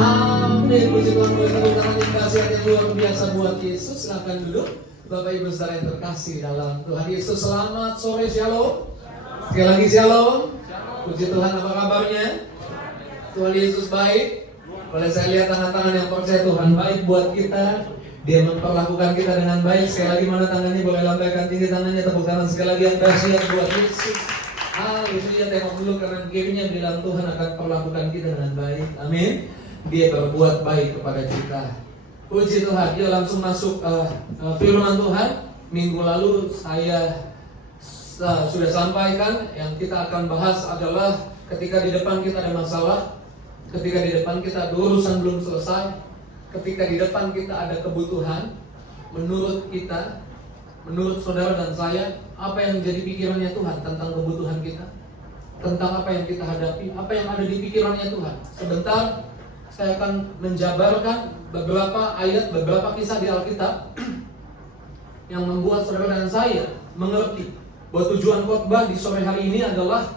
Amin. Puji Tuhan, boleh tepuk tangan yang kasih yang luar biasa buat Yesus. Silakan duduk. Bapak Ibu saudara yang terkasih dalam Tuhan Yesus. Selamat sore, shalom. Sekali lagi shalom. Puji Tuhan, apa kabarnya? Tuhan Yesus baik. Boleh saya lihat tangan-tangan yang percaya Tuhan baik buat kita. Dia memperlakukan kita dengan baik. Sekali lagi mana tangannya, boleh lambaikan tinggi tangannya. Tepuk tangan sekali lagi yang dahsyat buat Yesus. Haleluya. Tengok dulu kanan kirinya, bilang Tuhan akan perlakukan kita dengan baik. Amin. Dia berbuat baik kepada kita. Puji Tuhan. Dia langsung masuk firman Tuhan. Minggu lalu saya sudah sampaikan, yang kita akan bahas adalah ketika di depan kita ada masalah, ketika di depan kita ada urusan belum selesai, ketika di depan kita ada kebutuhan. Menurut kita, menurut saudara dan saya, apa yang jadi pikirannya Tuhan tentang kebutuhan kita, tentang apa yang kita hadapi, apa yang ada di pikirannya Tuhan. Sebentar saya akan menjabarkan beberapa ayat, beberapa kisah di Alkitab yang membuat saudara dan saya mengerti bahwa tujuan khotbah di sore hari ini adalah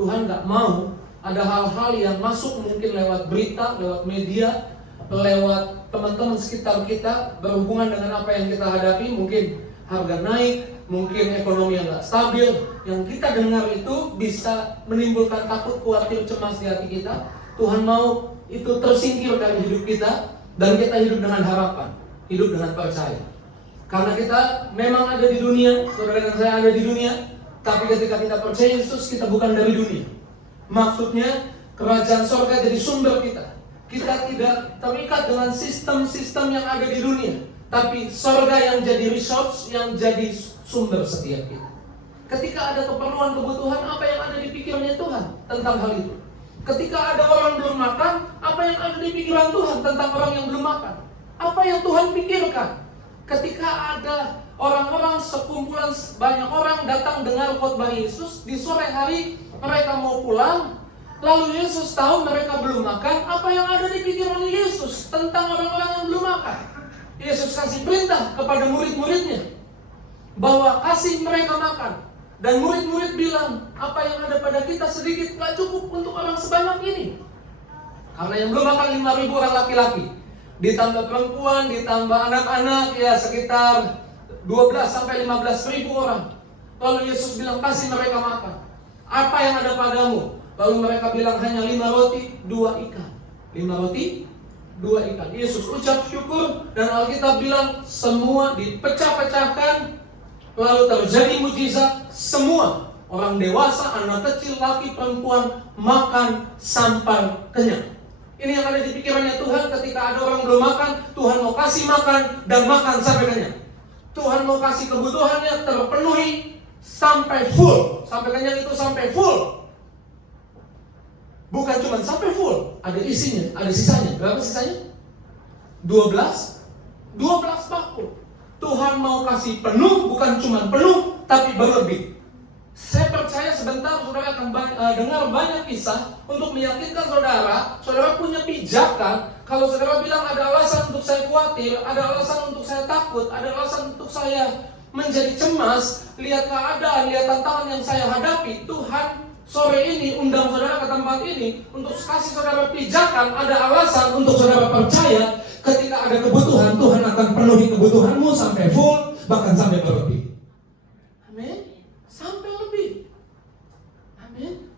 Tuhan gak mau ada hal-hal yang masuk mungkin lewat berita, lewat media, lewat teman-teman sekitar kita berhubungan dengan apa yang kita hadapi. Mungkin harga naik, mungkin ekonomi yang gak stabil, yang kita dengar itu bisa menimbulkan takut, khawatir, cemas di hati kita. Tuhan mau itu tersingkir dari hidup kita, dan kita hidup dengan harapan, hidup dengan percaya. Karena kita memang ada di dunia, saudara dan saya ada di dunia, tapi ketika kita percaya Yesus, kita bukan dari dunia. Maksudnya kerajaan sorga jadi sumber kita. Kita tidak terikat dengan sistem-sistem yang ada di dunia, tapi sorga yang jadi resource, yang jadi sumber setiap kita. Ketika ada keperluan, kebutuhan, apa yang ada di pikirannya Tuhan tentang hal itu. Ketika ada orang belum makan, apa yang ada di pikiran Tuhan tentang orang yang belum makan? Apa yang Tuhan pikirkan? Ketika ada orang-orang, sekumpulan banyak orang datang dengar khotbah Yesus, di sore hari mereka mau pulang, lalu Yesus tahu mereka belum makan. Apa yang ada di pikiran Yesus tentang orang-orang yang belum makan? Yesus kasih perintah kepada murid-muridnya bahwa kasih mereka makan. Dan murid-murid bilang, apa yang ada pada kita sedikit, gak cukup untuk orang sebanyak ini. Karena yang belum makan 5.000 orang laki-laki, ditambah perempuan, ditambah anak-anak, ya sekitar 12-15.000 orang. Lalu Yesus bilang, kasih mereka makan. Apa yang ada padamu? Lalu mereka bilang, hanya 5 roti, 2 ikan. 5 roti, 2 ikan. Yesus ucap syukur, dan Alkitab bilang, semua dipecah-pecahkan. Lalu terjadi mujizat, semua orang dewasa, anak kecil, laki, perempuan makan sampai kenyang. Ini yang ada di pikirannya Tuhan. Ketika ada orang belum makan, Tuhan mau kasih makan dan makan sampai kenyang. Tuhan mau kasih kebutuhannya terpenuhi sampai full. Sampai kenyang itu sampai full. Bukan cuma sampai full, ada isinya, ada sisanya. Berapa sisanya? 12 bakul. Tuhan mau kasih penuh, bukan cuma penuh, tapi berlebih. Saya percaya sebentar saudara akan dengar banyak kisah untuk meyakinkan saudara. Saudara punya pijakan. Kalau saudara bilang ada alasan untuk saya khawatir, ada alasan untuk saya takut, ada alasan untuk saya menjadi cemas, lihat keadaan, lihat tantangan yang saya hadapi, Tuhan sore ini undang saudara ke tempat ini untuk kasih saudara pijakan. Ada alasan untuk saudara percaya. Ketika ada kebutuhan, Tuhan akan penuhi kebutuhanmu sampai full, bahkan sampai berlebih. Amin. Sampai lebih. Amin.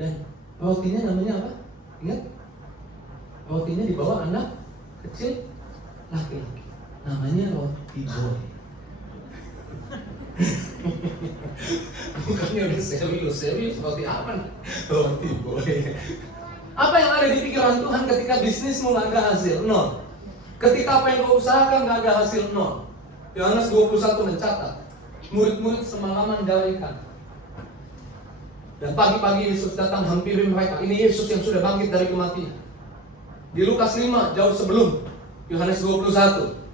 Dan rotinya namanya apa? Ingat? Rotinya dibawa anak kecil laki-laki. Namanya roti boy. Bukannya udah serius roti apa? Roti boy. Apa yang ada di pikiran Tuhan ketika bisnismu gak ada hasil? Nol. Ketika apa yang kau usahakan gak ada hasil? Nol. Yohanes 21 mencatat, murid-murid semalaman gawaikan. Dan pagi-pagi Yesus datang hampirin mereka. Ini Yesus yang sudah bangkit dari kematian. Di Lukas 5, jauh sebelum Yohanes 21,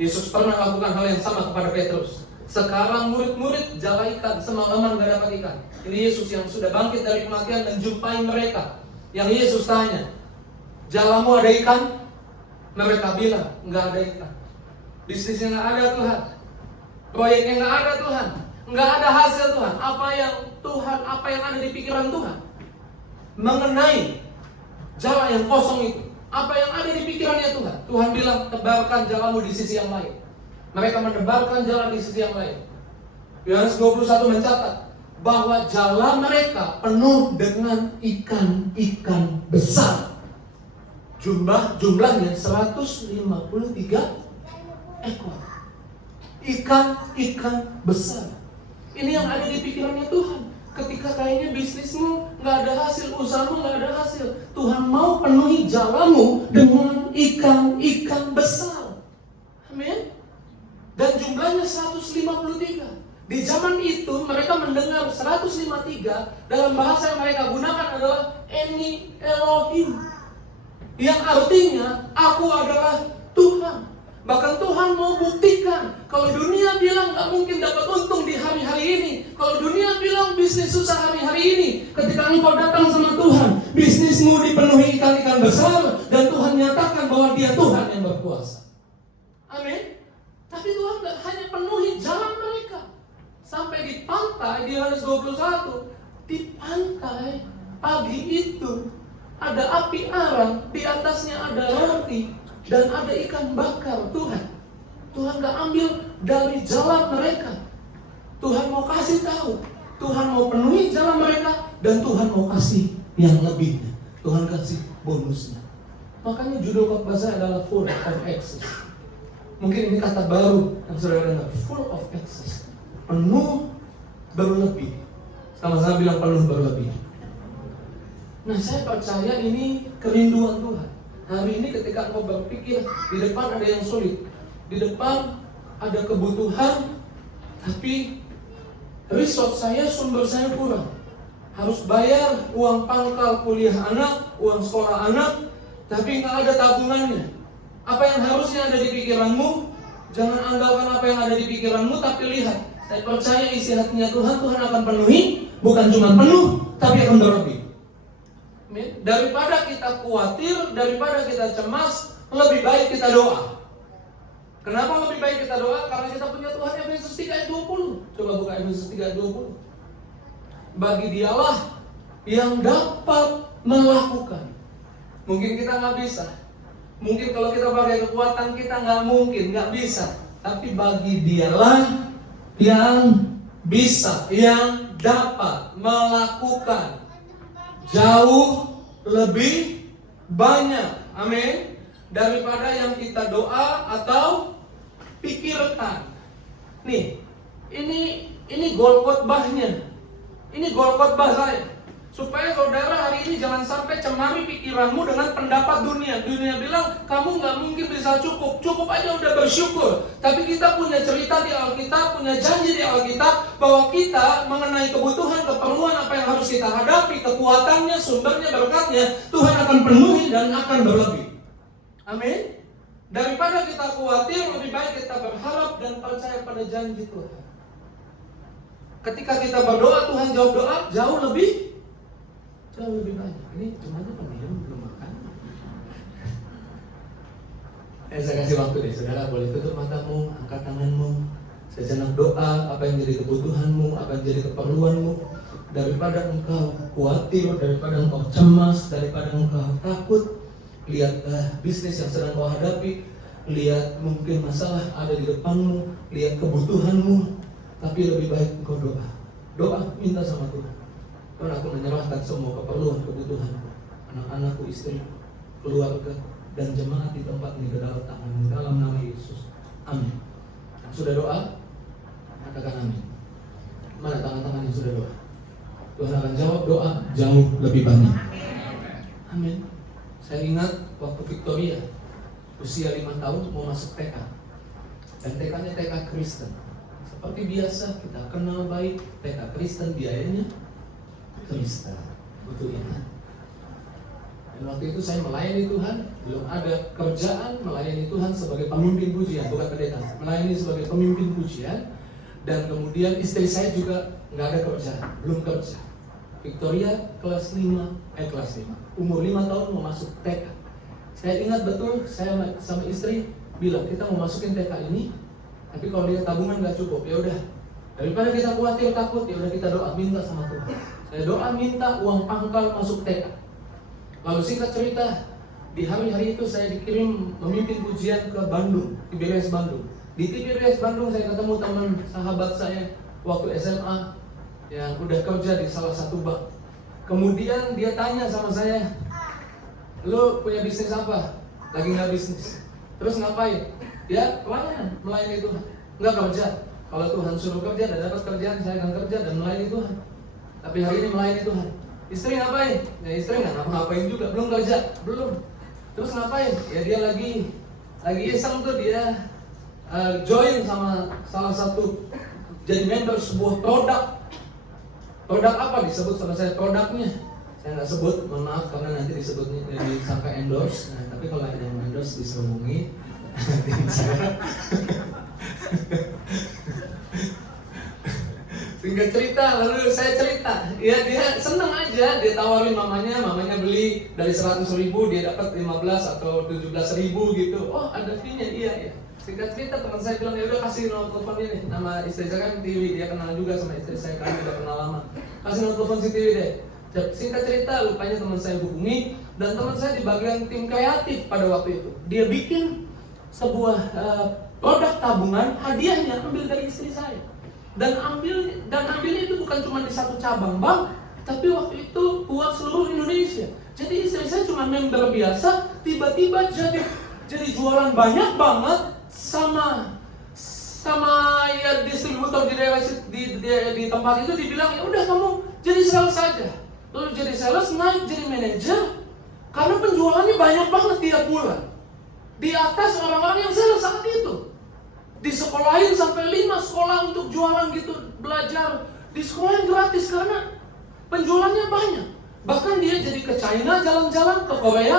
Yesus pernah lakukan hal yang sama kepada Petrus. Sekarang murid-murid jala ikan, semalaman gak dapat ikan. Ini Yesus yang sudah bangkit dari kematian dan jumpai mereka. Yang Yesus tanya, jalamu ada ikan? Mereka bilang, enggak ada ikan. Bisnisnya enggak ada Tuhan. Proyeknya enggak ada Tuhan. Enggak ada hasil Tuhan. Apa yang ada di pikiran Tuhan mengenai jala yang kosong itu. Apa yang ada di pikirannya Tuhan? Tuhan bilang, tebarkan jalanmu di sisi yang lain. Mereka menebarkan jalan di sisi yang lain. Yohanes 21 mencatat bahwa jalan mereka penuh dengan ikan-ikan besar. Jumlahnya 153 ekor. Ikan-ikan besar. Ini yang ada di pikirannya Tuhan. Ketika kayaknya bisnismu nggak ada hasil, usahamu nggak ada hasil, Tuhan mau penuhi jalanmu dengan ikan-ikan besar. Amin. Dan jumlahnya 153. Di zaman itu mereka mendengar 153, dalam bahasa yang mereka gunakan adalah Eni Elohim, yang artinya aku adalah Tuhan. Bahkan Tuhan mau buktikan, kalau dunia bilang gak mungkin dapat untung di hari-hari ini, kalau dunia bilang bisnis susah hari-hari ini, ketika engkau datang sama Tuhan, bisnismu dipenuhi ikan-ikan besar, dan Tuhan nyatakan bahwa Dia Tuhan yang berkuasa. Amin. Tapi Tuhan gak hanya penuhi jalan mereka. Sampai di pantai, di Yohanes 21, di pantai pagi itu ada api arang, di atasnya ada roti dan ada ikan bakar. Tuhan gak ambil dari jalan mereka. Tuhan mau kasih tahu, Tuhan mau penuhi jalan mereka, dan Tuhan mau kasih yang lebihnya. Tuhan kasih bonusnya. Makanya judul khotbah saya adalah full of excess. Mungkin ini kata baru yang saudara dengar, full of excess. Penuh berlebih. Sama-sama bilang penuh berlebih. Nah, saya percaya ini kerinduan Tuhan. Hari ini ketika engkau berpikir di depan ada yang sulit, di depan ada kebutuhan, tapi resource saya, sumber saya kurang. Harus bayar uang pangkal kuliah anak, uang sekolah anak, tapi nggak ada tabungannya. Apa yang harusnya ada di pikiranmu, jangan andalkan apa yang ada di pikiranmu, tapi lihat. Saya percaya isi hatinya Tuhan akan penuhi. Bukan cuma penuh, tapi akan berlebih. Daripada kita khawatir, daripada kita cemas, lebih baik kita doa. Kenapa lebih baik kita doa? Karena kita punya Tuhan. Efesus 3 ayat 20. Coba buka Efesus 3 ayat 20. Bagi Dialah yang dapat melakukan. Mungkin kita nggak bisa. Mungkin kalau kita pakai kekuatan kita nggak mungkin, nggak bisa. Tapi bagi Dialah yang bisa, yang dapat melakukan jauh lebih banyak, amin, daripada yang kita doa atau pikirkan. Nih, ini goal khotbahnya. Ini goal khotbah saya. Supaya saudara hari ini jangan sampai cemari pikiranmu dengan pendapat dunia. Dunia bilang kamu nggak mungkin bisa cukup aja udah bersyukur. Tapi kita punya cerita di Alkitab, punya janji di Alkitab bahwa kita mengenai kebutuhan, keperluan apa yang harus kita hadapi, kekuatannya, sumbernya, berkatnya, Tuhan akan penuhi dan akan berlebih. Amin. Daripada kita khawatir, lebih baik kita berharap dan percaya pada janji Tuhan. Ketika kita berdoa, Tuhan jawab doa jauh lebih banyak. Ini cuma pendiam belum makan. Saya kasih waktu deh, saudara boleh tutup matamu, angkat tanganmu, sejenak doa apa yang jadi kebutuhanmu, apa yang jadi keperluanmu. Daripada engkau khawatir, daripada engkau cemas, daripada engkau takut, lihat bisnis yang sedang kau hadapi, lihat mungkin masalah ada di depanmu, lihat kebutuhanmu, tapi lebih baik engkau doa, minta sama Tuhan. Tuhan, aku menyerahkan semua keperluan, kebutuhan anak-anakku, istri, keluarga, dan jemaat di tempat ini ke dalam tangan-Mu dalam nama Yesus. Amin. Sudah doa? Katakan amin. Mana tangan-tangan yang sudah doa? Tuhan akan jawab doa jauh lebih banyak. Amin. Saya ingat waktu Victoria usia 5 tahun mau masuk TK. Dan TK-nya TK Kristen. Seperti biasa kita kenal baik TK Kristen, biayanya Kristen, betul ya. Dan waktu itu saya melayani Tuhan, belum ada kerjaan, melayani Tuhan sebagai pemimpin pujian, bukan pendeta, melayani sebagai pemimpin pujian. Dan kemudian istri saya juga nggak ada kerjaan, belum kerja. Victoria kelas 5, umur 5 tahun mau masuk TK. Saya ingat betul, saya sama istri bilang kita mau masukin TK ini, tapi kalau dia tabungan nggak cukup, ya udah. Daripada kita khawatir takut, ya udah kita doa minta sama Tuhan. Saya doa minta uang pangkal masuk TK. Lalu singkat cerita, Di hari-hari itu saya dikirim memimpin ujian ke Bandung, TBWS Bandung. Di TBWS Bandung saya ketemu teman sahabat saya waktu SMA yang udah kerja di salah satu bank. Kemudian dia tanya sama saya, "Lo punya bisnis apa?" "Lagi nggak bisnis." "Terus ngapain?" "Ya pelayanan, melayani Tuhan." "Nggak kerja." "Kalau Tuhan suruh kerja dan dapat kerjaan, saya akan kerja dan melayani Tuhan. Tapi hari ini melayani Tuhan." "Istri ngapain?" "Ya istri nggak ngapa-ngapain juga, belum kerja." "Belum." "Terus ngapain?" "Ya dia lagi iseng tuh, dia join sama salah satu, jadi member sebuah produk." "Produk apa?" Disebut sama saya produknya. Saya nggak sebut, mohon maaf karena nanti disebutnya disangka endorse. Nah, tapi kalau ada yang endorse diserungi saya. Singkat cerita, lalu saya cerita, ya dia senang aja, dia tawarin mamanya beli dari 100.000 dia dapat 15 atau 17.000 gitu. "Oh ada fee-nya?" "Iya ya." Singkat cerita teman saya bilang, "Ya udah kasih nomor telepon ini." Nama istri saya kan Tiwi, dia kenal juga sama istri saya karena udah kenal lama. "Kasih nomor telepon si Tiwi deh." Singkat cerita, rupanya teman saya hubungi, dan teman saya di bagian tim kreatif pada waktu itu. Dia bikin sebuah produk tabungan, hadiahnya ambil dari istri saya. Dan ambilnya itu bukan cuma di satu cabang bank, tapi waktu itu buat seluruh Indonesia. Jadi istri saya cuma member biasa, tiba-tiba jadi jualan banyak banget sama ya distributor di daerah di tempat itu dibilang, "Ya udah kamu jadi sales saja." Lalu jadi sales, naik jadi manajer karena penjualannya banyak banget tiap bulan. Di atas orang-orang yang sales saat itu. Disekolahin sampai 5 sekolah untuk jualan gitu, belajar di sekolah yang gratis karena penjualannya banyak. Bahkan dia jadi ke China jalan-jalan, ke Korea,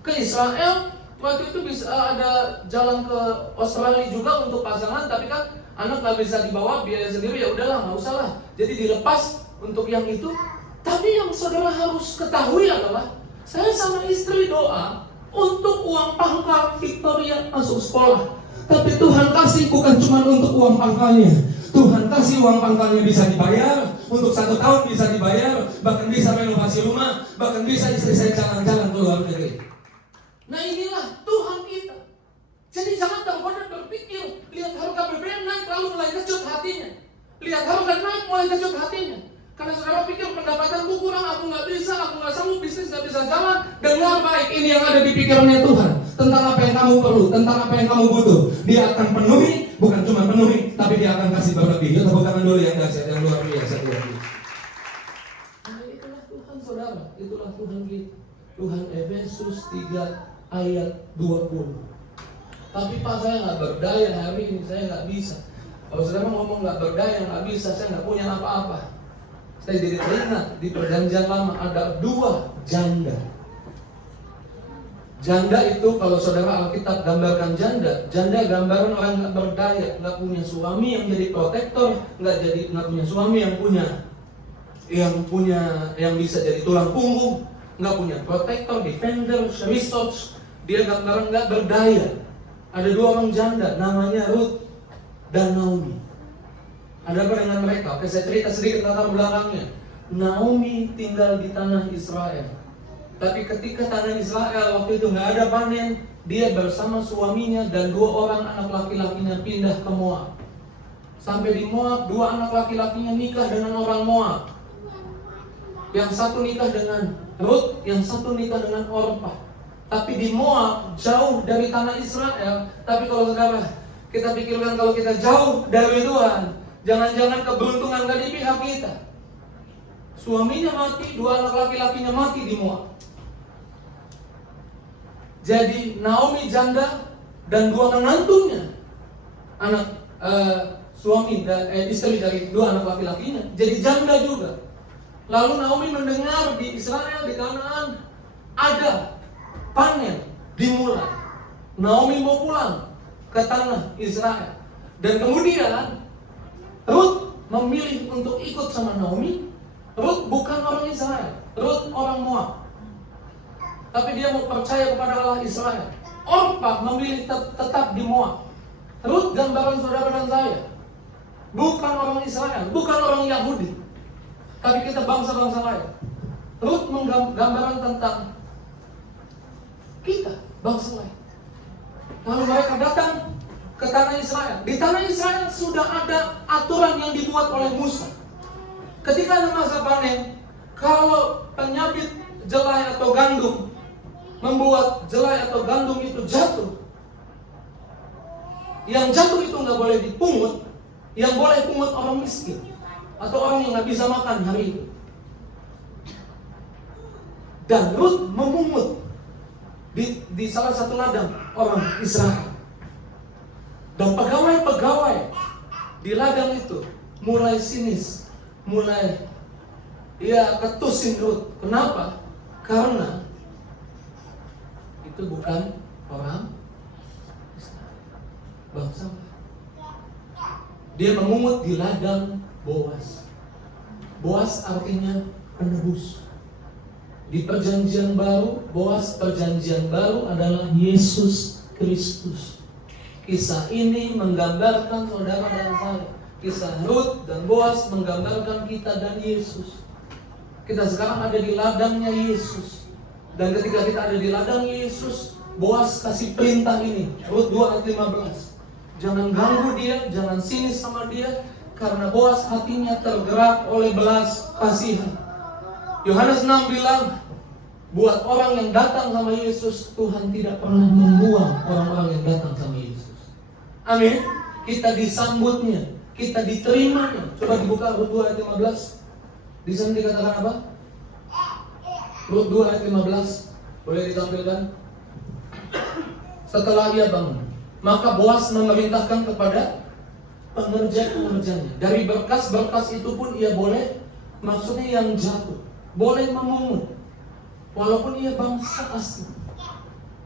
ke Israel. Waktu itu bisa ada jalan ke Australia juga untuk pasangan, tapi kan anak nggak bisa dibawa, biaya sendiri, ya udahlah nggak usah lah. Jadi dilepas untuk yang itu. Tapi yang saudara harus ketahui adalah, saya sama istri doa untuk uang pangkal Victoria masuk sekolah. Tapi Tuhan kasih bukan cuma untuk uang pangkalnya. Tuhan kasih uang pangkalnya bisa dibayar, untuk 1 tahun bisa dibayar, bahkan bisa renovasi rumah, bahkan bisa istri saya jalan-jalan ke luar negeri. Nah inilah Tuhan kita. Jadi jangan tergoda berpikir, lihat harga BBM naik lalu mulai kecut hatinya. Lihat harga naik mulai kecut hatinya. Karena saudara pikir pendapatanku kurang, aku nggak sanggup, bisnis nggak bisa jalan. Dengar baik, ini yang ada di pikirannya Tuhan. Tentang apa yang kamu perlu, tentang apa yang kamu butuh. Dia akan penuhi, bukan cuma penuhi, tapi dia akan kasih berlebih. Kita bukan dulu yang dahsyat, yang luar biasa. Nah itulah Tuhan saudara, itulah Tuhan kita. Tuhan Efesus 3 ayat 20. Tapi Pak saya nggak berdaya hari ini, saya nggak bisa. Kalau saudara ngomong nggak berdaya, nggak bisa, saya nggak punya apa-apa. Saya jadi teringat di perjanjian lama ada 2 janda. Janda itu kalau saudara Alkitab gambarkan janda gambaran orang nggak berdaya, nggak punya suami yang jadi protektor, nggak punya suami yang bisa jadi tulang punggung, nggak punya protektor, defender, resource. Dia gambaran nggak berdaya. Ada 2 orang janda, namanya Ruth dan Naomi. Ada apa dengan mereka? Oke, saya cerita sedikit latar belakangnya. Naomi tinggal di tanah Israel. Tapi ketika tanah Israel waktu itu nggak ada panen, dia bersama suaminya dan 2 orang anak laki-lakinya pindah ke Moab. Sampai di Moab, 2 anak laki-lakinya nikah dengan orang Moab. Yang satu nikah dengan Ruth, yang satu nikah dengan Orpah. Tapi di Moab, jauh dari tanah Israel. Tapi kalau saudara, kita pikirkan kalau kita jauh dari Tuhan, jangan-jangan keberuntungan gak di pihak kita. Suaminya mati, 2 anak laki-lakinya mati di Moab. Jadi Naomi janda dan 2 menantunya, anak istri dari 2 anak laki-lakinya, jadi janda juga. Lalu Naomi mendengar di Israel, di Kanaan ada panen dimulai. Naomi mau pulang ke tanah Israel. Dan kemudian Ruth memilih untuk ikut sama Naomi. Ruth bukan orang Israel, Ruth orang Moab. Tapi dia mau percaya kepada Allah Israel. Orpah memilih tetap di Moab. Ruth gambaran saudara dan saya, bukan orang Israel, bukan orang Yahudi, tapi kita bangsa-bangsa lain. Ruth menggambaran tentang kita, bangsa lain. Lalu mereka datang ke tanah Israel. Di tanah Israel sudah ada aturan yang dibuat oleh Musa. Ketika ada masa panen, kalau penyabit jelai atau gandum membuat jelai atau gandum itu jatuh, yang jatuh itu nggak boleh dipungut, yang boleh pungut orang miskin atau orang yang nggak bisa makan hari itu. Dan Rut memungut di salah satu ladang orang Israel. Dan pegawai-pegawai di ladang itu mulai sinis, mulai ketusin Rut. Kenapa? Karena itu bukan orang Israel, bangsa. Dia memungut di ladang Boas. Boas artinya penebus. Di perjanjian baru, Boas perjanjian baru adalah Yesus Kristus. Kisah ini menggambarkan saudara dan saya. Kisah Rut dan Boas menggambarkan kita dan Yesus. Kita sekarang ada di ladangnya Yesus. Dan ketika kita ada di ladang Yesus, Boas kasih perintah ini, Rut 2 ayat 15. Jangan ganggu dia, jangan sinis sama dia, karena Boas hatinya tergerak oleh belas kasihan. Yohanes 6 bilang, buat orang yang datang sama Yesus, Tuhan tidak pernah membuang orang-orang yang datang sama Yesus. Amin. Kita disambutnya, kita diterimanya. Coba dibuka Rut 2 ayat 15. Di sana dikatakan apa? Rut 2 ayat 15. Boleh ditampilkan? Setelah ia bangun, maka Boas memerintahkan kepada pengerja-pengerjanya. Dari berkas-berkas itu pun ia boleh, maksudnya yang jatuh, boleh memungut, walaupun ia bangsa asing.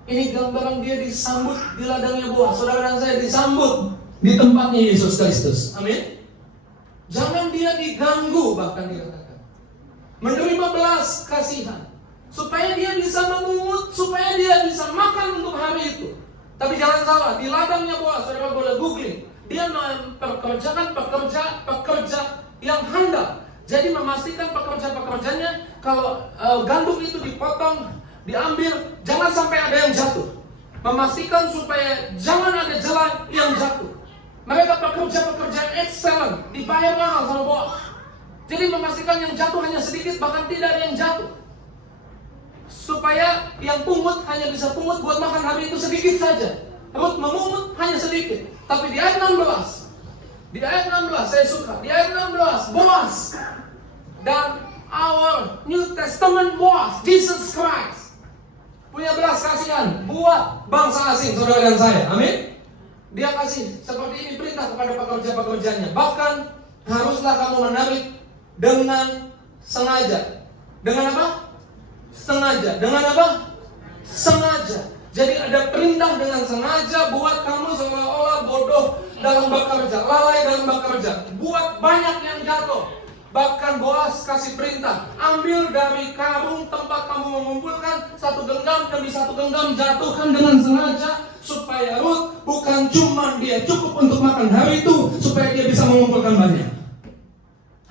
Ini gambaran dia disambut di ladangnya Boas. Saudara dan saya disambut di tempatnya Yesus Kristus. Amin. Jangan dia diganggu, bahkan dikatakan menerima belas kasihan, supaya dia bisa memungut, supaya dia bisa makan untuk hari itu. Tapi jangan salah, di ladangnya Boas, saudara boleh googling, dia memperkerjakan pekerja yang handal. Jadi memastikan pekerja-pekerjanya kalau gandum itu dipotong, diambil, jangan sampai ada yang jatuh. Memastikan supaya jangan ada jelai yang jatuh. Mereka pekerja-pekerja excellent, dibayar mahal sama Boas. Jadi memastikan yang jatuh hanya sedikit, bahkan tidak ada yang jatuh. Supaya yang pungut hanya bisa pungut buat makan hari itu sedikit saja. Rut memungut hanya sedikit. Tapi di ayat 16, saya suka. Di ayat 16, Boas dan our New Testament Boas, Jesus Christ, punya belas kasihan buat bangsa asing, saudara dan saya. Amin. Dia kasih seperti ini perintah kepada pekerja-pekerjanya. Bahkan haruslah kamu menarik dengan sengaja. Dengan apa? Sengaja. Dengan apa? Sengaja. Jadi ada perintah dengan sengaja buat kamu seolah-olah bodoh dalam bekerja, lalai dalam bekerja, buat banyak yang jatuh. Bahkan Boas kasih perintah, ambil dari karung tempat kamu mengumpulkan, satu genggam demi satu genggam jatuhkan dengan sengaja, supaya Rut bukan cuma dia cukup untuk makan hari itu, supaya dia bisa mengumpulkan banyak.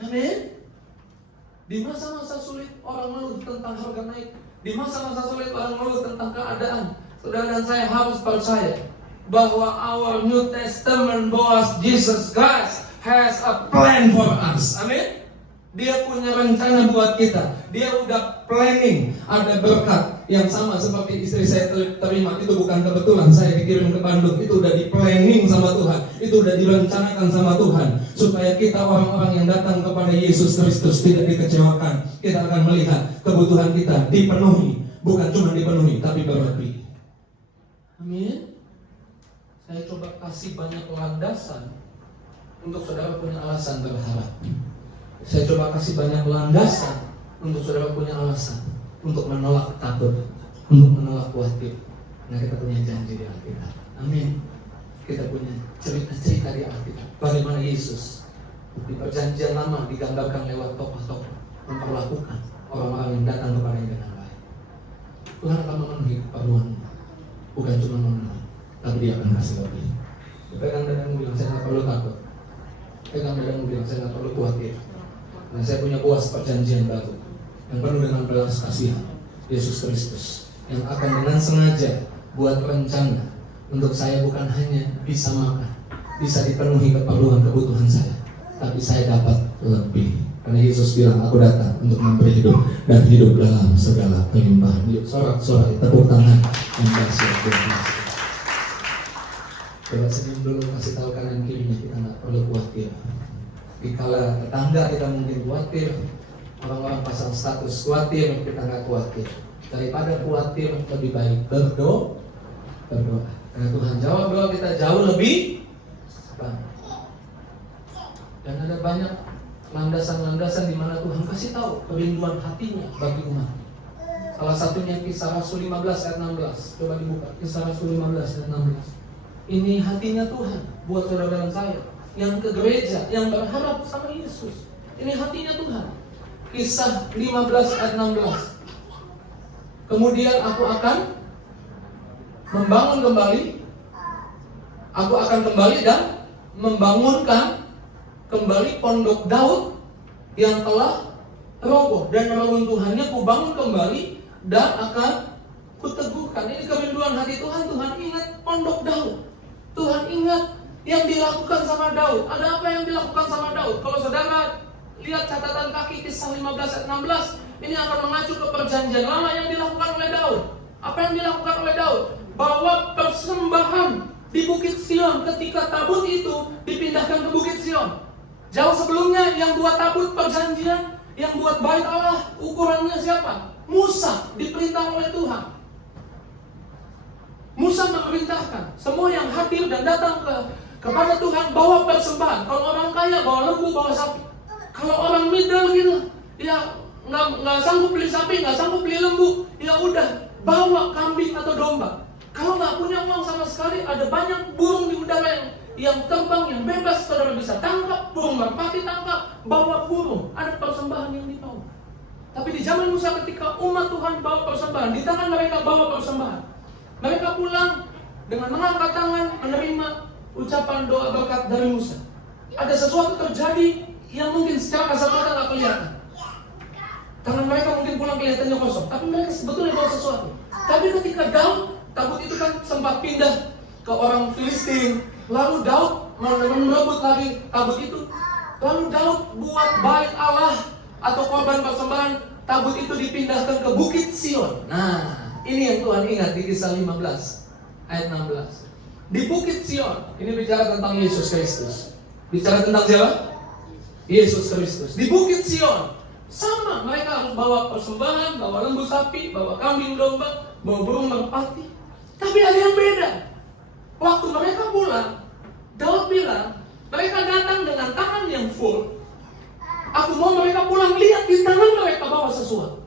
Amin. Di masa-masa sulit orang mengeluh tentang harga naik, di masa-masa sulit orang mengeluh tentang keadaan, saudara dan saya harus percaya bahwa our New Testament Boas, Jesus Christ, has a plan for us. Amin. Dia punya rencana buat kita. Dia udah planning. Ada berkat yang sama seperti istri saya terima. Itu bukan kebetulan saya dikirim ke Bandung. Itu udah di planning sama Tuhan. Itu udah direncanakan sama Tuhan, supaya kita orang-orang yang datang kepada Yesus Kristus tidak dikecewakan. Kita akan melihat kebutuhan kita dipenuhi. Bukan cuma dipenuhi, tapi berlebih. Amin. Saya coba kasih banyak landasan untuk saudara punya alasan berharap. Saya coba kasih banyak landasan untuk saudara punya alasan untuk menolak takut, untuk menolak khawatir. Nah, kita punya janji di Alkitab. Amin. Kita punya cerita-cerita di Alkitab. Bagaimana Yesus di perjanjian lama digambarkan lewat tokoh-tokoh memperlakukan orang-orang yang datang kepada yang dengan baik. Tuhan akan memenuhi keperluanmu, bukan cuma memenuhi, tapi Dia akan kasih lebih. Pegang dadamu bilang, saya nggak perlu takut. Pegang dadamu bilang, saya nggak perlu khawatir. Nah, saya punya Boas perjanjian baru yang penuh dengan belas kasihan, Yesus Kristus, yang akan dengan sengaja buat rencana untuk saya bukan hanya bisa makan, bisa dipenuhi kebutuhan saya, tapi saya dapat lebih. Karena Yesus bilang, aku datang untuk memberi hidup dan hidup dalam segala kelimpahan. Yuk sorak-sorai tepuk tangan yang bersiap berhasil. Coba senyum dulu, kasih tahu kanan kirinya, kita nggak perlu khawatir. Dikala tetangga kita mungkin khawatir, orang-orang pasang status khawatir, kita nggak khawatir. Daripada khawatir, lebih baik berdoa. Karena Tuhan jawab doa kita jauh lebih banyak. Dan ada banyak landasan-landasan di mana Tuhan kasih tahu kerinduan hatinya bagi umat. Salah satunya Kisah Rasul 15 ayat 16. Coba dibuka Kisah Rasul 15 ayat 16. Ini hatinya Tuhan buat saudara dan saya yang ke gereja, yang berharap sama Yesus. Ini hatinya Tuhan. Kisah 15 ayat 16. Kemudian aku akan membangun kembali. Aku akan kembali dan membangunkan kembali pondok Daud yang telah roboh, dan reruntuhannya ku bangun kembali dan akan kuteguhkan. Ini kerinduan hati Tuhan. Tuhan ingat pondok Daud. Tuhan ingat yang dilakukan sama Daud. Ada apa yang dilakukan sama Daud? Kalau saudara lihat catatan kaki Kisah 15 ayat 16, ini akan mengacu ke perjanjian lama yang dilakukan oleh Daud. Apa yang dilakukan oleh Daud? Bawa persembahan di Bukit Sion ketika tabut itu dipindahkan ke Bukit Sion. Jauh sebelumnya yang buat tabut perjanjian, yang buat bait Allah, ukurannya siapa? Musa, diperintah oleh Tuhan. Musa memerintahkan semua yang hadir dan datang kepada Tuhan bawa persembahan. Kalau orang kaya bawa lembu, bawa sapi. Kalau orang middle gitu, ya nggak sanggup beli sapi, nggak sanggup beli lembu, ya udah bawa kambing atau domba. Kalau nggak punya uang sama sekali, ada banyak burung di udara yang terbang, yang bebas, saudara bisa tangkap, burung merpati tangkap, bawa burung, ada persembahan yang dibawa. Tapi di zaman Musa ketika umat Tuhan bawa persembahan, di tangan mereka bawa persembahan, mereka pulang dengan mengangkat tangan menerima ucapan doa berkat dari Musa. Ada sesuatu terjadi yang mungkin secara kasat mata nggak kelihatan. Tangan mereka mungkin pulang kelihatannya kosong, tapi mereka sebetulnya bawa sesuatu. Tapi ketika Daud, tabut itu kan sempat pindah ke orang Filistin. Lalu Daud merebut lagi tabut itu. Lalu Daud buat bait Allah atau korban persembahan. Tabut itu dipindahkan ke Bukit Sion. Nah, ini yang Tuhan ingat di Kisah 15 ayat 16. Di Bukit Sion, ini bicara tentang Yesus Kristus. Bicara tentang siapa? Yesus Kristus. Di Bukit Sion, sama, mereka harus bawa persembahan, bawa lembu sapi, bawa kambing domba, bawa burung merpati. Tapi ada yang beda. Waktu mereka pulang, Daud bilang, mereka datang dengan tangan yang full. Aku mau mereka pulang, lihat di tangan mereka bawa sesuatu.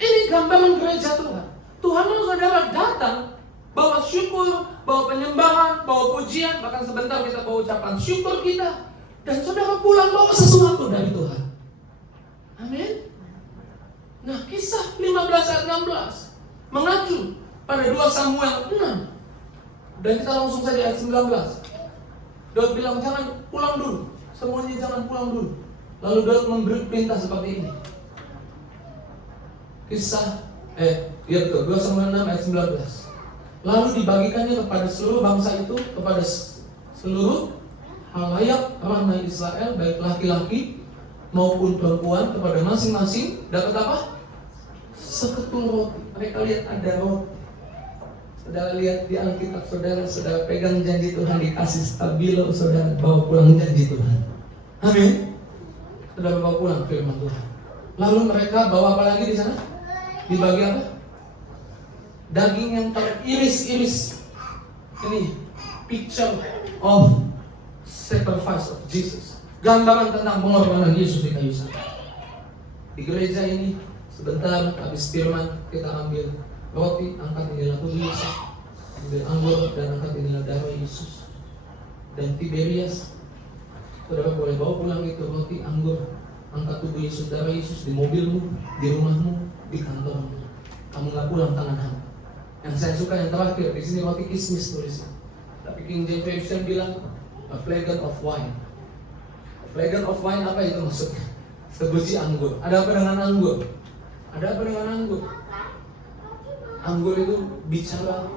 Ini gambaran gereja Tuhan. Tuhan mau saudara datang, bawa syukur, bawa penyembahan, bawa pujian, bahkan sebentar kita bawa ucapan syukur kita. Dan saudara pulang bawa sesuatu dari Tuhan. Amin. Nah, Kisah 15 ayat 16 mengacu pada 2 Samuel 6. Dan kita langsung saja ayat 19. Daud bilang jangan pulang dulu, semuanya jangan pulang dulu. Lalu Daud memberi perintah seperti ini. Iya betul, 2 Samuel 6 ayat 19. Lalu dibagikannya kepada seluruh bangsa itu, kepada seluruh halayak ramai Israel, baik laki-laki maupun perempuan, kepada masing-masing dapat apa? Seketul roti. Mereka lihat ada roti. Saudara lihat di Alkitab, saudara pegang janji Tuhan, dikasih stabilo, saudara bawa pulang janji Tuhan. Amin. Saudara bawa pulang firman Tuhan. Lalu mereka bawa apa lagi di sana? Dibagi apa? Daging yang teriris-iris. Ini picture of sacrifice of Jesus. Gambaran tentang pengorbanan Yesus di kayu salib. Di gereja ini sebentar habis firman kita ambil roti, angkat inilah tubuh Yesus, ambil anggur dan angkat inilah darah Yesus. Dan Tiberias, saudara boleh bawa pulang itu roti, anggur, angkat tubuh Yesus, darah Yesus di mobilmu, di rumahmu, di kantormu. Kamu nggak pulang tangan hampa. Yang saya suka yang terakhir di sini roti kismis tulisnya. Tapi King James Version bilang a flagon of wine. A flagon of wine apa itu maksudnya? Sebuci anggur. Ada apa dengan anggur? Ada apa dengan anggur? Anggur itu bicara,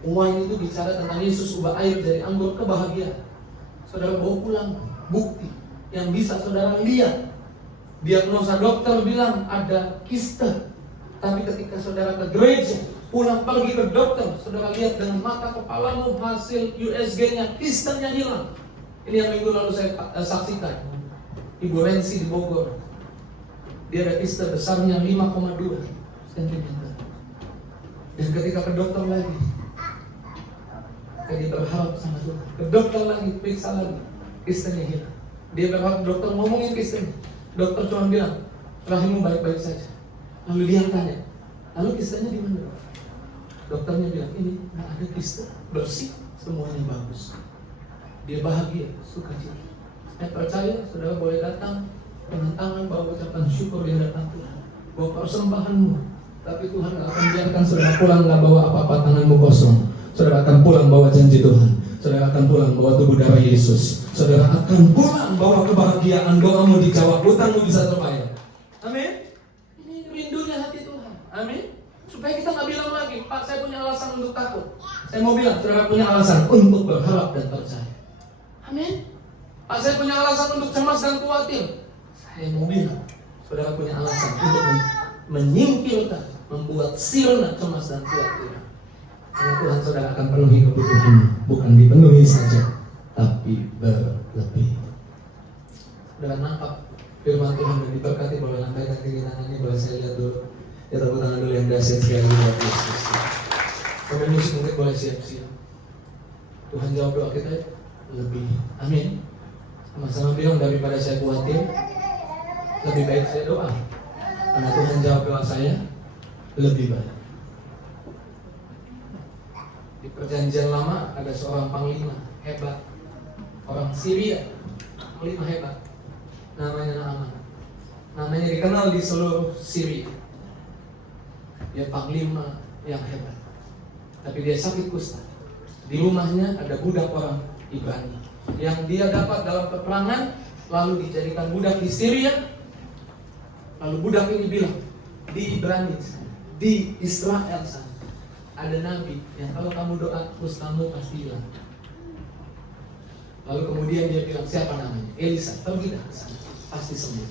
wine itu bicara tentang Yesus ubah air dari anggur, kebahagiaan. Saudara bawa pulang bukti yang bisa saudara lihat. Diagnosa dokter bilang ada kista, tapi ketika saudara ke gereja, pulang pergi ke dokter, saudara lihat dengan mata kepalamu hasil USG-nya, kistanya hilang. Ini yang minggu lalu saya saksikan. Ibu Rensi di Bogor, dia ada kista besarnya 5,2 cm. Dan ketika ke dokter lagi, dia berharap sama Tuhan. Ke dokter lagi, periksa lagi, kistanya hilang. Dia berharap dokter ngomongin kistanya. Dokter cuma bilang, rahimmu baik-baik saja. Lalu dia tanya, lalu kistanya di mana? Dokternya bilang, ini nggak ada kista, bersih, semuanya bagus. Dia bahagia, sukacita. Saya percaya saudara boleh datang dengan tangan bawa ucapan syukur di hadapan Tuhan, bawa persembahanmu. Tapi Tuhan nggak akan biarkan saudara pulang nggak bawa apa-apa, tanganmu kosong. Saudara akan pulang bawa janji Tuhan. Saudara akan pulang bawa tubuh darah Yesus. Saudara akan pulang bawa kebahagiaan, doamu dijawab, hutangmu bisa terbayar. Amin. Ini rindunya hati Tuhan. Amin. Supaya kita nggak bilang lagi, Pak, saya punya alasan untuk takut. Saya mau bilang, saudara punya alasan untuk berharap dan percaya. Amin. Pak, saya punya alasan untuk cemas dan khawatir. Saya mau bilang, saudara punya alasan untuk menyingkirkan, membuat sirna cemas dan khawatir. Karena Tuhan saudara akan penuhi kebutuhanmu, bukan dipenuhi saja, tapi berlebih. Saudara nangkap firman Tuhan dan diberkati, boleh lambaikan tinggi tangannya, boleh saya lihat dulu. Ya, tepuk tangan dulu yang dahsyat sekali buat Yesus. Pemain musik mungkin boleh siap-siap. Tuhan jawab doa kita lebih. Amin. Sama-sama bilang, daripada saya khawatir, lebih baik saya doa. Karena Tuhan jawab doa saya lebih baik. Di perjanjian lama ada seorang panglima hebat, orang Syria, panglima hebat, namanya Naaman. Namanya dikenal di seluruh Syria. Dia panglima yang hebat, tapi dia sakit kusta. Di rumahnya ada budak orang Ibrani yang dia dapat dalam peperangan, lalu dijadikan budak di Syria. Lalu budak ini bilang, di Ibrani, di Israel sana ada nabi yang kalau kamu doa kustamu pasti hilang. Lalu kemudian dia bilang, siapa namanya? Elisa. Pergilah ke sana, pasti sembuh.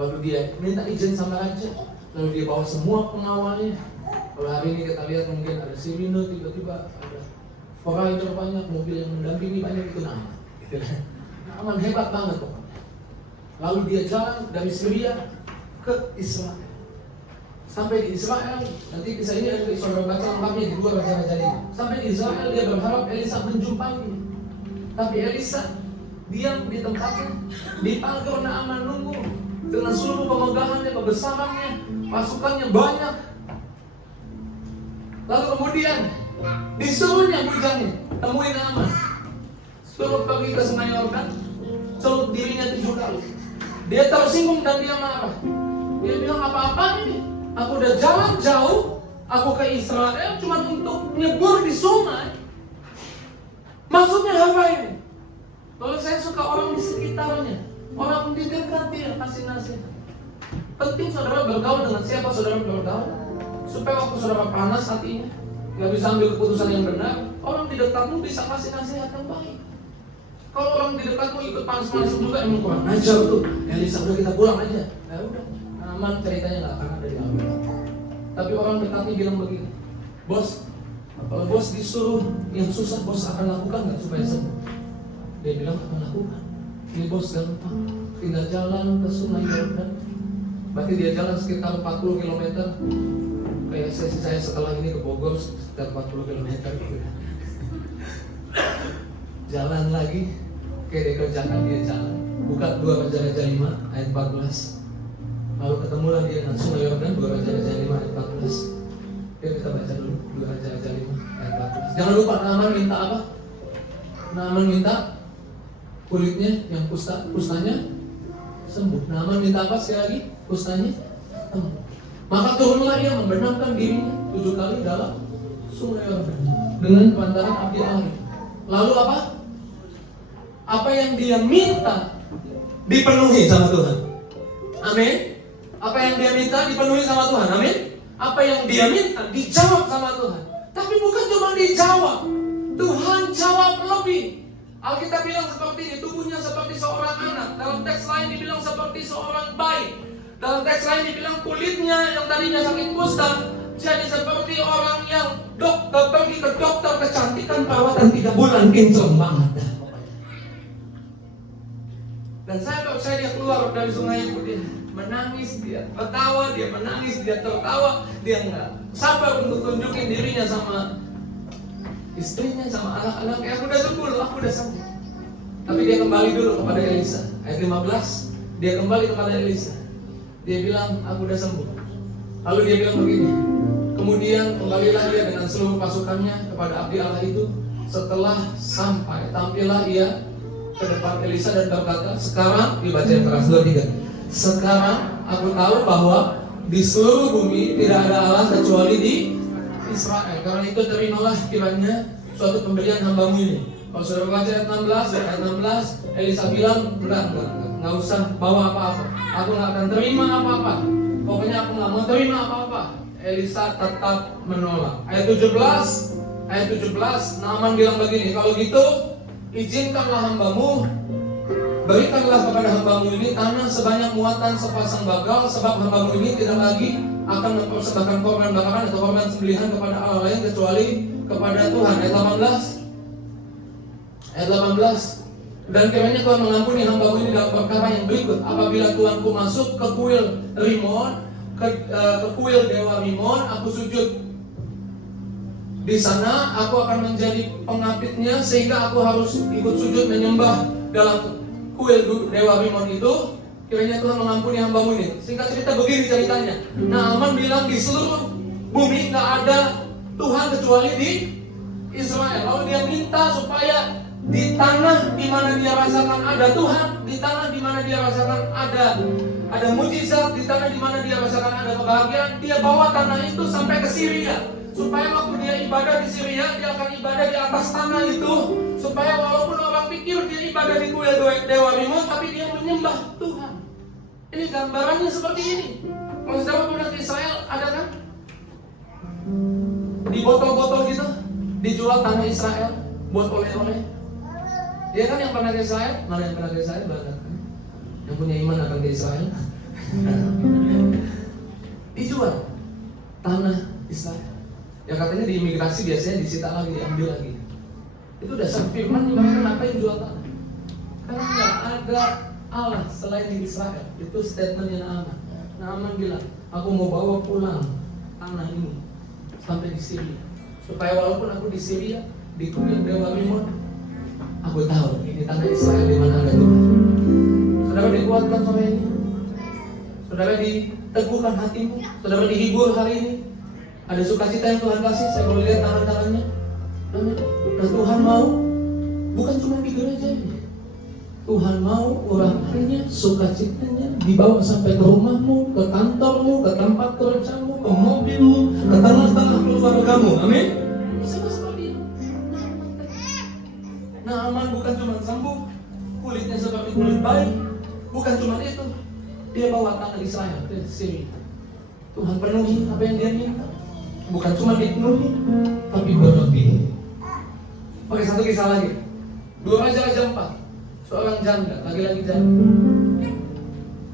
Lalu dia minta izin sama raja. Lalu dia bawa semua pengawalnya. Kalau hari ini kita lihat mungkin ada sirine, tiba-tiba ada rider banyak, mobil yang mendampingi banyak, itu Naaman. Naaman hebat banget pokoknya. Lalu dia jalan dari Syria ke Israel. Sampai di Israel, nanti kisah ini ada saudara baca lengkapnya di 2 Raja-Raja 5. Sampai di Israel dia berharap Elisa menjumpainya. Tapi Elisa diam di tempatnya, di pagar Naaman nunggu dengan seluruh pemegangannya, kebesarannya, pasukannya banyak. Lalu kemudian disuruhnya bujangnya, temuin Naaman, suruh pergi ke Sungai Yordan, celup dirinya 7 kali. Dia tersinggung dan dia marah. Dia bilang, apa-apa ini? Aku udah jalan jauh, aku ke Israel cuma untuk nyebur di sungai. Maksudnya apa ini? Lalu saya suka orang di sekitarnya, orang di dekat dia kasih nasihat. Penting saudara bergaul dengan siapa saudara bergaul, supaya waktu saudara panas hatinya, gak bisa ambil keputusan yang benar. Orang di dekatmu bisa kasih nasihat yang baik. Kalau orang di dekatmu ikut panas-panas juga, emang kurang ajar tuh. Elisa, udah kita pulang aja. Ya udah, aman, ceritanya gak akan ada di awal. Tapi orang dekatnya bilang begini, bos, kalau bos disuruh yang susah, bos akan lakukan gak supaya sembuh? Dia bilang akan lakukan. Ini bos gampang, tinggal jalan ke Sungai Yordan. Berarti dia jalan sekitar 40 km. Kayak sesi saya setelah ini ke Bogor sekitar 40 km gitu. Jalan lagi, kayak dia kerjakan dia jalan. Buka 2 Raja-Raja 5 ayat 14. Lalu ketemulah dia dengan Sungai Yordan, 2 Raja-Raja 5 ayat 14. Oke, kita baca dulu 2 Raja-Raja 5 ayat 14. Jangan lupa Naaman minta apa? Naaman minta kulitnya yang kustanya sembuh. Naaman minta apa sekali lagi? Kustanya sembuh. Maka turunlah dia membenamkan dirinya 7 kali dalam Sungai Yordan dengan pantaran api air. Lalu apa? Apa yang dia minta dipenuhi sama Tuhan. Amin. Apa yang dia minta dipenuhi sama Tuhan. Amin. Apa yang dia minta dijawab sama Tuhan. Tapi bukan cuma dijawab, Tuhan jawab lebih. Alkitab bilang seperti ini, tubuhnya seperti seorang anak. Dalam teks lain dibilang seperti seorang bayi. Dalam teks lain dibilang kulitnya yang tadinya sakit kusta jadi seperti orang yang pergi ke dokter kecantikan, perawatan 3 bulan, kinclong banget. Dan saya dia keluar dari sungai itu, dia menangis, dia tertawa, dia menangis, dia tertawa, dia nggak sabar untuk tunjukin dirinya sama istrinya, sama anak-anaknya. Aku udah sembuh loh, aku udah sembuh. Tapi dia kembali dulu kepada Elisa. Ayat 15, dia kembali kepada Elisa. Dia bilang, aku udah sembuh. Lalu dia bilang begini, kemudian kembalilah dia dengan seluruh pasukannya kepada abdi Allah itu. Setelah sampai, tampillah ia ke depan Elisa dan berkata, sekarang, dibaca yang keras, 2-3. Sekarang aku tahu bahwa di seluruh bumi tidak ada Allah kecuali di Israel. Karena itu terimalah kiranya suatu pemberian hambamu ini. Kalau sudah baca ayat 16, Elisa bilang, enggak usah bawa apa-apa. Aku nggak akan terima apa-apa. Pokoknya aku nggak mau terima apa-apa. Elisa tetap menolak. Ayat 17, Naaman bilang begini, kalau gitu izinkanlah hambamu, berikanlah kepada hambamu ini tanah sebanyak muatan sepasang bagal, sebab hambamu ini tidak lagi akan mempersembahkan korban bakaran atau korban sembelihan kepada Allah lain kecuali kepada Tuhan. Ayat 18. Dan kiranya Tuhan mengampuni hambamu ini dalam perkara yang berikut. Apabila Tuanku masuk ke kuil Rimon, ke kuil dewa Rimon, aku sujud di sana, aku akan menjadi pengapitnya, sehingga aku harus ikut sujud menyembah dalam kuil dewa Rimon itu. Kiranya Tuhan mengampuni hambamu ini. Singkat cerita begini ceritanya. Naaman bilang di seluruh bumi nggak ada Tuhan kecuali di Israel. Lalu dia minta supaya di tanah di mana dia rasakan ada Tuhan, di tanah di mana dia rasakan ada mujizat, di tanah di mana dia rasakan ada kebahagiaan, dia bawa tanah itu sampai ke Syria, supaya waktu dia ibadah di Syria, dia akan ibadah di atas tanah itu, supaya walaupun orang pikir dia ibadah di kuil dewa Rimon, tapi dia menyembah Tuhan. Ini gambarannya seperti ini. Kalau saudara pernah ke Israel, ada kan? Di botol-botol gitu dijual tanah Israel buat oleh-oleh. Dia kan yang pernah ke Israel, mana yang pernah ke Israel banget. Yang punya iman akan ke Israel. Dijual tanah Israel. Ya katanya di imigrasi biasanya disita lagi, diambil lagi. Itu dasar firman, kenapa yang jual tanah? Karena nggak ada Allah selain di Israel. Itu statementnya Naaman. Naaman bilang, aku mau bawa pulang tanah ini sampai di Syria, supaya walaupun aku di Syria, di kuil dewa Rimon, aku tahu ini tanah Israel di mana ada Tuhan. Saudara dikuatkan sore ini, saudara diteguhkan hatimu, saudara dihibur hari ini. Ada sukacita yang Tuhan kasih, saya boleh lihat tangan-tangannya. Dan Tuhan mau, bukan cuma di gereja ini. Tuhan mau orang harinya, sukacitanya dibawa sampai ke rumahmu, ke kantormu, ke tempat kerjamu, ke mobilmu, ke tengah-tengah keluargamu. Amin. Sama seperti itu. Naaman bukan cuma sembuh, kulitnya seperti kulit bayi. Bukan cuma itu, dia bawa tanah Israel ke sini. Tuhan penuhi apa yang dia minta. Bukan cuma dipenuhi, tapi berlebih. Pakai satu kisah lagi. 2 Raja 4. Seorang janda, lagi-lagi janda,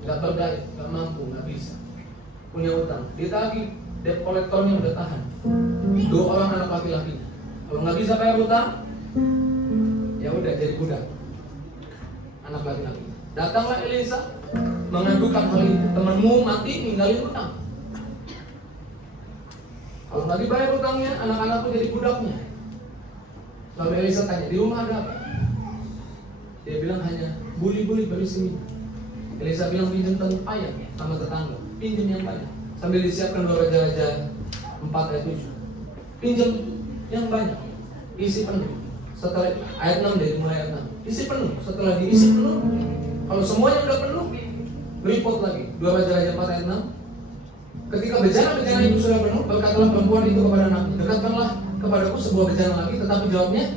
gak berdaya, gak mampu, gak bisa, punya utang, ditagih, debt kolektornya udah tahan, 2 orang anak laki-lakinya. Kalau gak bisa bayar utang, ya udah jadi budak, anak laki-laki. Datanglah Elisa mengadukan hal itu, temanmu mati ninggalin utang. Kalau gak dibayar utangnya, anak-anakku jadi budaknya. Lalu Elisa tanya, di rumah ada apa? Dia bilang hanya buli-buli berisi minyak. Elisa bilang pinjam ayam sama tetangga, pinjam yang banyak. Sambil disiapkan 2 Raja 4 ayat 7. Pinjam yang banyak, isi penuh. Setelah ayat 6 deh, mulai ayat 6. Isi penuh, setelah diisi penuh, kalau semuanya udah penuh, report lagi. 2 Raja 4 ayat 6. Ketika bejana-bejana itu sudah penuh, berkatalah perempuan itu kepada anaknya, dekatkanlah kepadaku sebuah bejana lagi, tetapi jawabnya,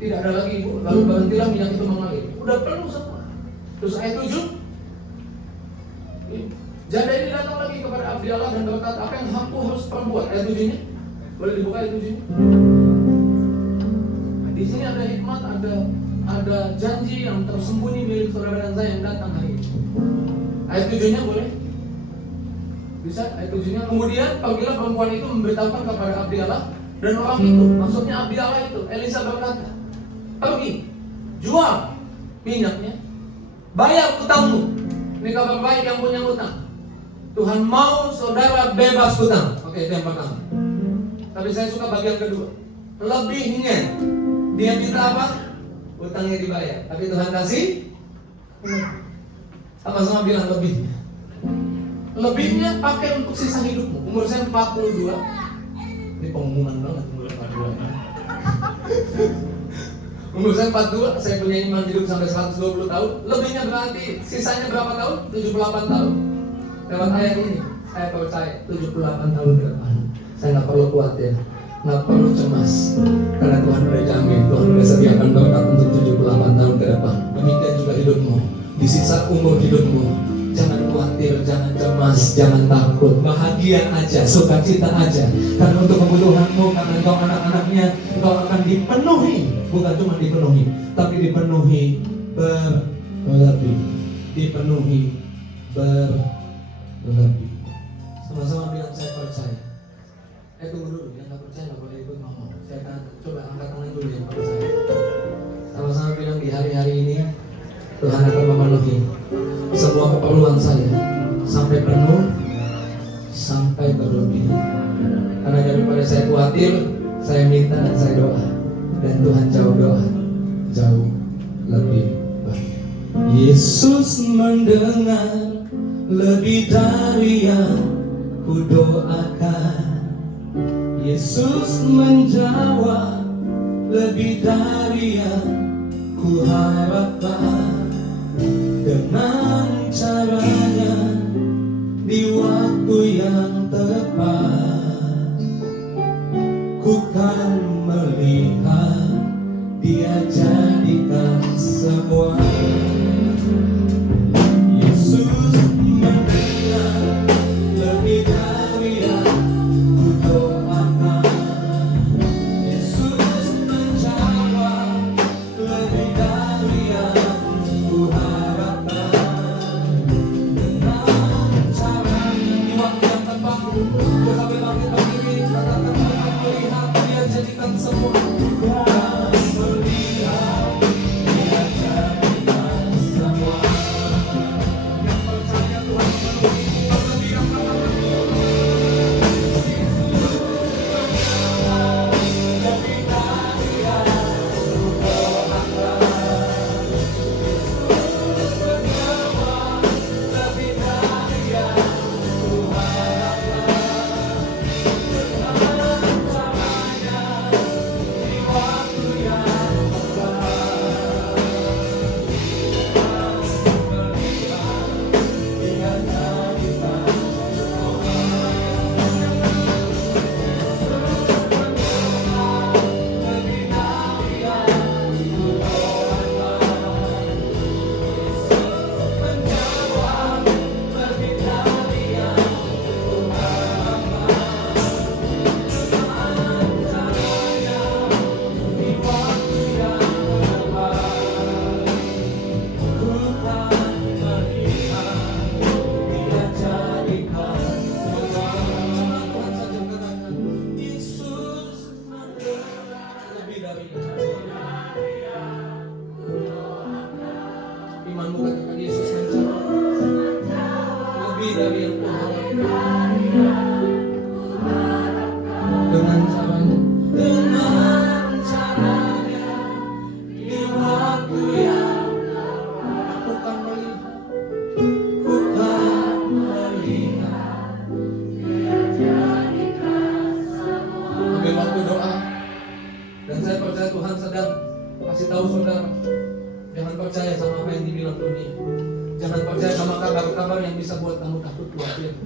tidak ada lagi ibu. Lalu berhentilah minyak itu mengalir. Udah penuh semua. Terus ayat 7, Janda ini datang lagi kepada abdi Allah dan berkata, apa yang aku harus perbuat? Ayat 7-nya. Boleh dibuka ayat 7-nya? Di sini ada hikmat, ada janji yang tersembunyi milik saudara dan saya yang datang hari ini. Ayat 7-nya boleh? Bisa ayat 7-nya. Kemudian pergilah perempuan itu memberitahukan kepada abdi Allah dan orang itu, maksudnya abdi Allah itu, Elisa berkata, pergi, jual minyaknya, bayar utangmu. Ini kabar baik yang punya utang. Tuhan mau saudara bebas utang. Oke, itu yang pertama. Tapi saya suka bagian kedua. Lebihnya dia minta apa? Utangnya dibayar. Tapi Tuhan kasih. Sama-sama bilang lebihnya. Lebihnya pakai untuk sisa hidupmu. Umur saya 42. Ini pengumuman banget umur 42. Umur saya 42, saya punya iman hidup sampai 120 tahun. Lebihnya berarti sisanya berapa tahun? 78 tahun. Lewat ayat ini, saya percaya 78 tahun ke depan. Saya nggak perlu khawatir, nggak perlu cemas, karena Tuhan udah jamin, Tuhan udah sediakan berkat untuk 78 tahun ke depan. Demikian juga hidupmu, di sisa umur hidupmu. Jangan khawatir, jangan cemas, jangan takut. Bahagia aja, sukacita aja. Karena untuk kebutuhanmu, karena engkau anak-anaknya, engkau akan dipenuhi. Bukan cuma dipenuhi, tapi dipenuhi berlebih. Dipenuhi berlebih. Sama-sama bilang saya percaya. Tunggu dulu, yang nggak percaya nggak boleh ikut ngomong. Saya akan coba angkat tangan dulu yang percaya. Sama-sama bilang di hari-hari ini Tuhan akan memenuhi semua keperluan saya sampai penuh, sampai berlebih. Karena daripada saya khawatir, saya minta dan saya doa, dan Tuhan jauh doa, jauh lebih baik. Yesus mendengar lebih dari yang ku doakan. Yesus menjawab lebih dari yang ku harapkan. Dengan caranya di waktu yang tepat, ku kan melihat Dia jadikan semua. Yesus mendengar lebih dari yang ku doakan. Yesus menjawab lebih dari yang ku harapkan. Dengan caranya di waktu yang tepat, Dia sampai bangkit berdiri, katakan aku melihat Dia jadikan semua. Imanmu katakan Yesus menjawab lebih dari yang ku harapkan. Dengan caranya di waktu yang aku kan melihat Dia jadikan semua. Ambil waktu doa, dan saya percaya Tuhan sedang kasih tahu saudara, jangan percaya sama apa yang dibilang dunia. Jangan percaya sama kabar-kabar yang bisa buat kamu takut khawatir.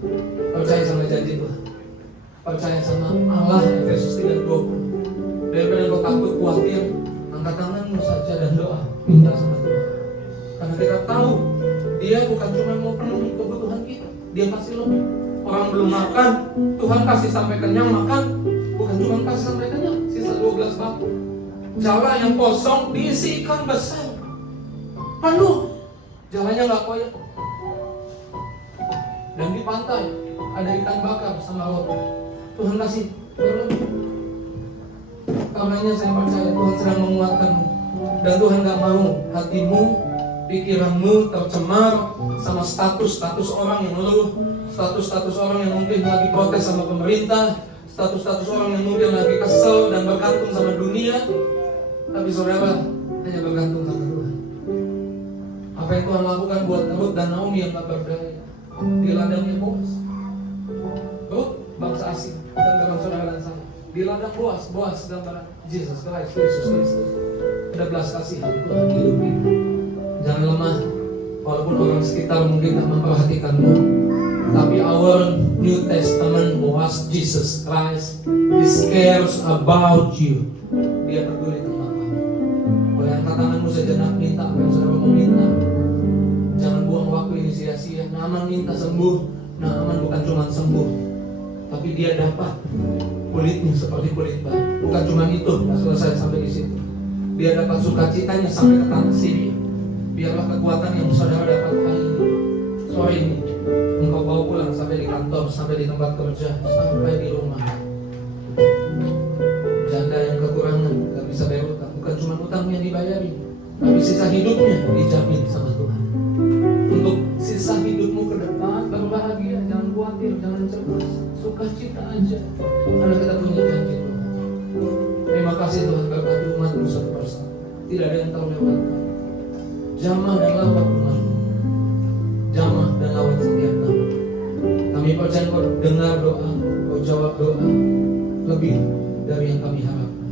Percaya sama janji Tuhan. Percaya sama Allah, Efesus 3:20. Daripada kau takut khawatir, angkat tanganmu saja dan doa, minta sama Tuhan. Karena kita tahu Dia bukan cuma mau penuhi kebutuhan kita, dia kasih lebih. Orang belum makan, Tuhan kasih sampai kenyang makan. Bukan cuma kasih sampai kenyang, sisa 12 bangku. Jala yang kosong diisi ikan besar, penuh. Jalannya nggak koyak. Dan di pantai ada ikan bakar sama roti. Tuhan kasih berlebih. Karenanya saya percaya Tuhan sedang menguatkanmu. Dan Tuhan gak mau hatimu, pikiranmu tercemar sama status-status orang yang mengeluh, status-status orang yang mungkin lagi protes sama pemerintah, status-status orang yang mungkin lagi kesel dan bergantung sama dunia. Tapi saudara hanya bergantung sama Tuhan. Apa yang Tuhan lakukan buat Ruth dan Naomi yang tak berdaya di ladangnya Boaz. Ruth bangsa asing dan dengan saudara dan saya di ladang Boaz gambaran Yesus Kristus. Ada belas kasihan Tuhan hidup ini. Jangan lemah walaupun orang sekitar mungkin tak memperhatikanmu. Tapi our New Testament Boaz Jesus Christ, He cares about you. Dia peduli tentang kamu. Boleh angkat tanganmu sejenak, minta apa yang saudara mau minta. Jangan buang waktu ini sia-sia. Naaman minta sembuh. Naaman bukan cuma sembuh, tapi dia dapat kulitnya seperti kulit bayi. Bukan cuma itu, nggak selesai sampai di situ. Dia dapat sukacitanya sampai ke tanah Syria. Biarlah kekuatan yang saudara dapat hari ini, sore ini, engkau bawa pulang sampai di kantor, sampai di tempat kerja, sampai di rumah. Janda yang kekurangan, nggak bisa bayar utang, bukan cuma utang yang dibayari, tapi sisa hidupnya dijamin sama Tuhan. Untuk sisa hidupmu ke depan berbahagia, jangan khawatir, jangan cemas, sukacita aja, karena kita punya janji Tuhan. Terima kasih Tuhan berkati umat-Mu satu persatu. Tidak ada yang terlewatkan. Jamah dan lawat rumahmu, jamah dan lawat setiap nama. Kami percaya Kau dengar doa, Kau jawab doa lebih dari yang kami harapkan.